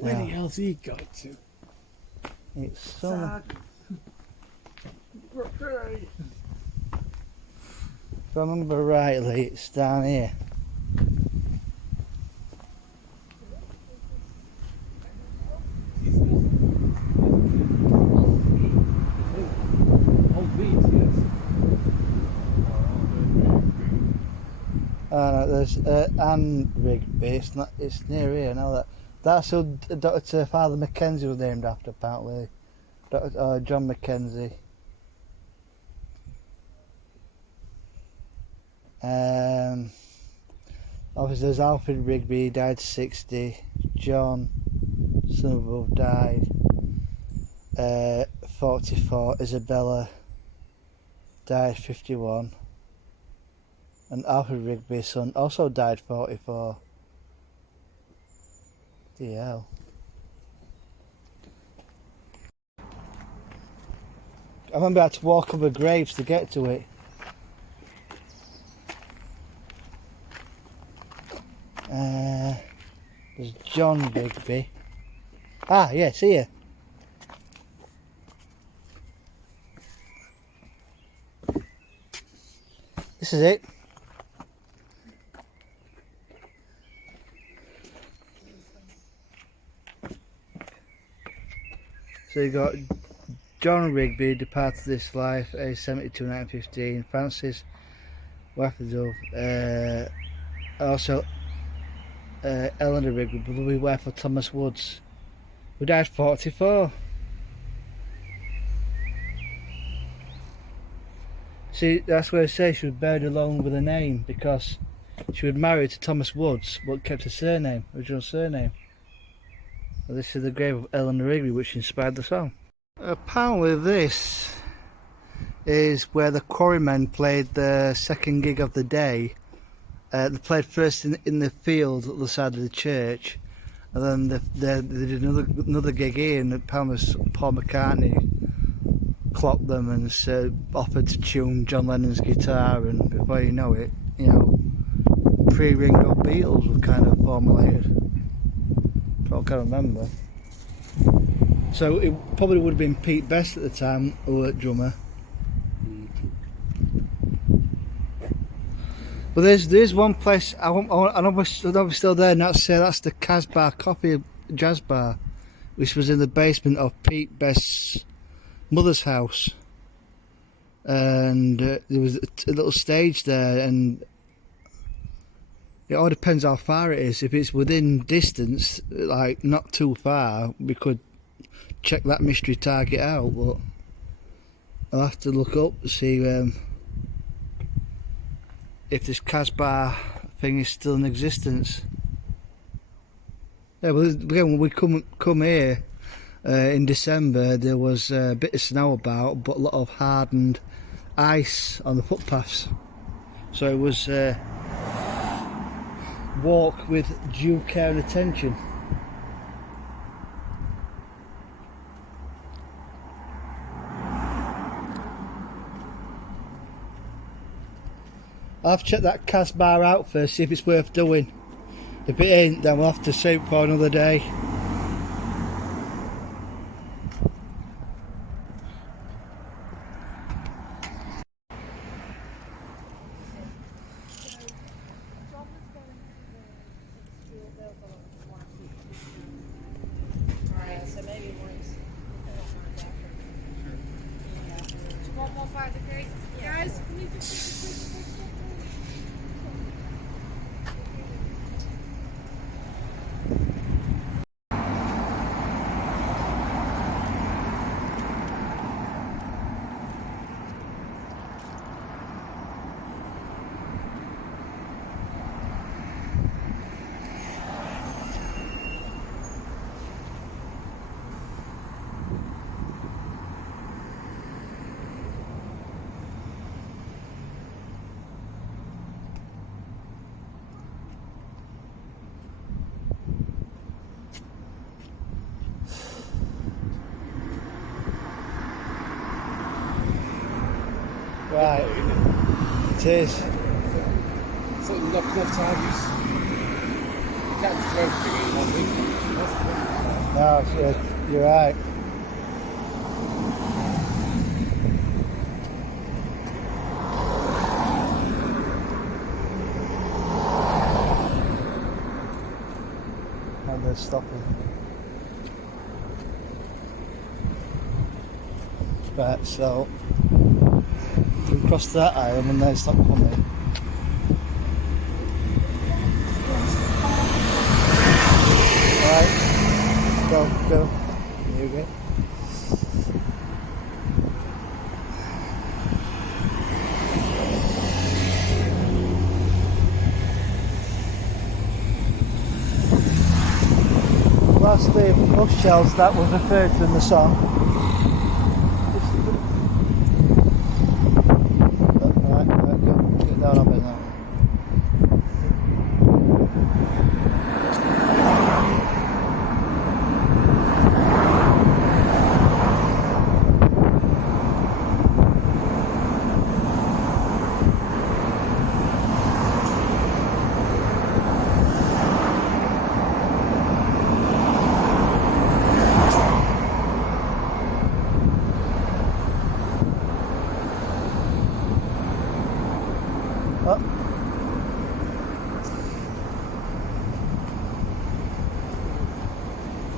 Where the hell's he got to? It's some. If I remember rightly, it's down here. Oh no, there's Anne Rigby. It's near here. Now that's who Dr. Father Mackenzie was named after, apparently. Dr. John Mackenzie. Obviously, there's Alfred Rigby. He died 60. John, son above, died 44. Isabella died 51. And Alfred Rigby's son also died 44. DL. I remember I had to walk over graves to get to it. There's John Rigby. Ah, yes, here. This is it. So you got John Rigby, departed this life, age 72, 1915. Francis, wife of the also Eleanor Rigby, beloved wife of Thomas Woods, who died 44. See, that's where I say she was buried along with a name, because she was married to Thomas Woods, but kept her surname, original surname. Well, this is the grave of Eleanor Rigby, which inspired the song. Apparently this is where the Quarrymen played the second gig of the day. They played first in the field at the side of the church, and then they did another gig here, and apparently Paul McCartney clocked them and offered to tune John Lennon's guitar, and before you know it, you know, pre-Ringo Beatles were kind of formulated. That's all I can remember. So it probably would have been Pete Best at the time, who was drummer. But there's one place I know we're still there, and that's the Casbah Coffee Jazz Bar, which was in the basement of Pete Best's mother's house, and there was a little stage there, and it all depends how far it is. If it's within distance, like not too far, we could check that mystery target out, but I'll have to look up to see if this Casbah thing is still in existence. Yeah, well, again, when we come here in December, there was a bit of snow about, but a lot of hardened ice on the footpaths. So it was walk with due care and attention. I'll have to check that Casbah out first, see if it's worth doing. If it ain't, then we'll have to save it for another day. Guys, can you just take a quick picture? Right, it is. So you've got enough time, you can't just go everything in 1 week. No, you're right. And they're stopping. Right, so we cross that island and they stop coming. Right, go. Here we go. That's the bush shells that was referred to in the song. Right, get down on me now. Oh.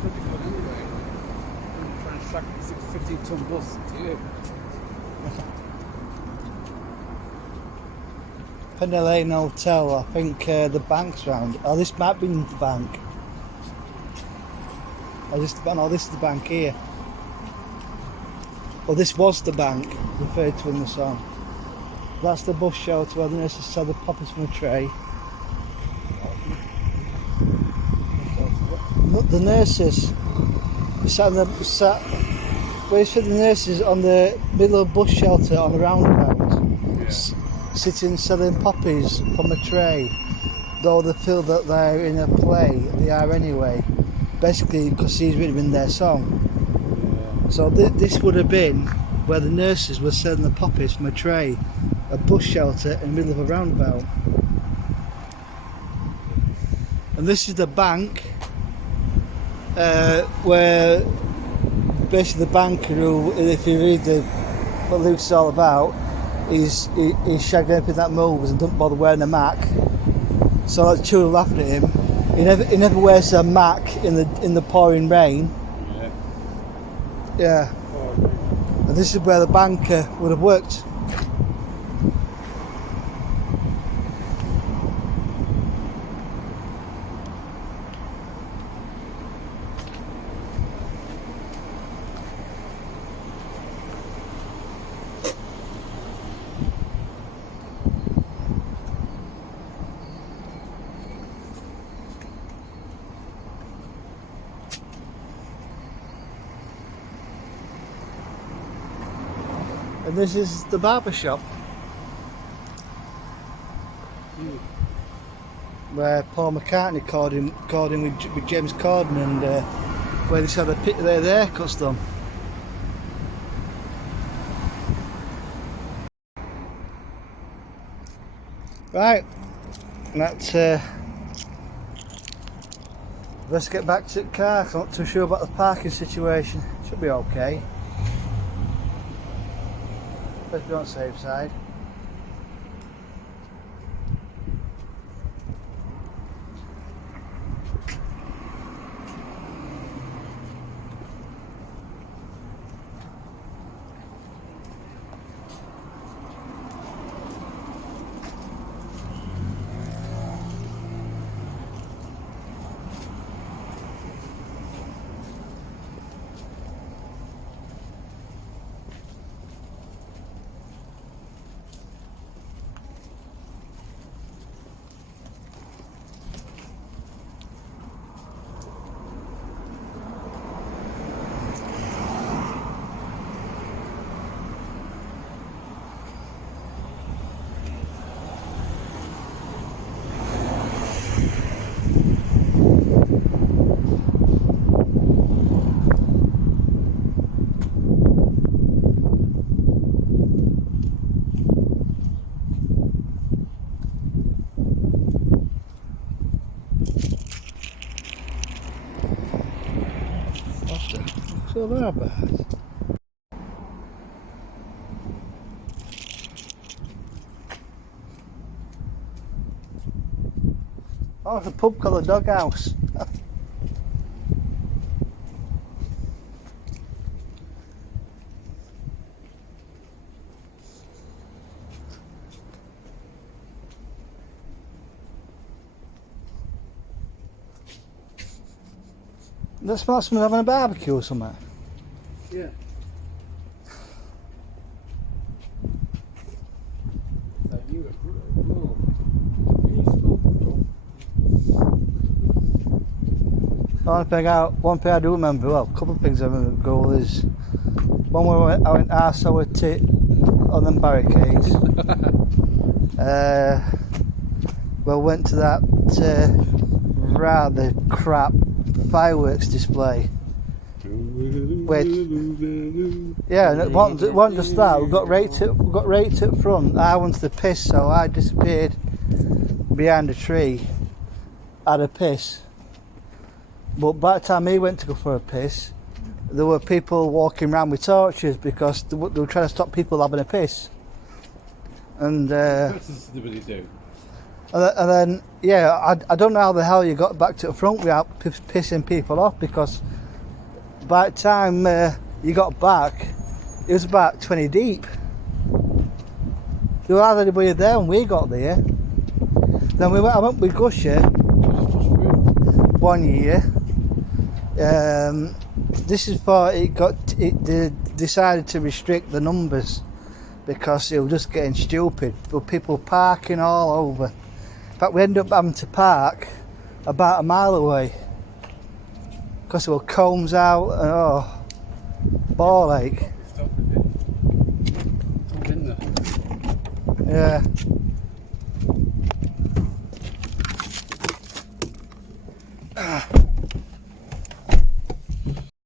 Pretty good anyway. I'm trying to track a 650-ton bus to you. Penny Lane Hotel, I think the bank's round. Oh, this might be the bank. Oh, this is the bank here. Well, this was the bank referred to in the song. That's the bus shelter where the nurses sell the poppies from a tray. Look, the nurses where you said the nurses on the middle of a bus shelter on the roundabout, sitting selling poppies from a tray. Though they feel that they're in a play, they are anyway. Basically, because he's written in their song. Yeah. So this would have been where the nurses were selling the poppies from a tray, a bus shelter in the middle of a roundabout. And this is the bank, where basically the banker who, if you read what Luke's all about, he's shagging everything that moves and doesn't bother wearing a mac. So like children laughing at him. He never wears a mac in the pouring rain. Yeah. And this is where the banker would have worked. And this is the barber shop where Paul McCartney called in with James Corden, and where they had their haircuts done. Right, that's let's get back to the car. I'm not too sure about the parking situation. Should be okay. Let's be on the safe side. What's all that about? Oh, it's a pub called the Doghouse. That smells like someone having a barbecue or something. Yeah. Like you One thing I do remember, well, a couple of things I remember goal is one where I went arse over tit on them barricades. Well, went to that rather crap fireworks display. Yeah, and it wasn't just that. We got right at front. I wanted to piss, so I disappeared behind a tree. Had a piss. But by the time he went to go for a piss, there were people walking around with torches because they were trying to stop people having a piss. And what does anybody do? and then yeah, I don't know how the hell you got back to the front without pissing people off, because by the time you got back, it was about 20 deep. There wasn't anybody there when we got there. Then I went with Gusher one year. This is before they decided to restrict the numbers because it was just getting stupid. There were people parking all over. In fact, we ended up having to park about a mile away because there were combs out and ball ache. Stop in there. Yeah.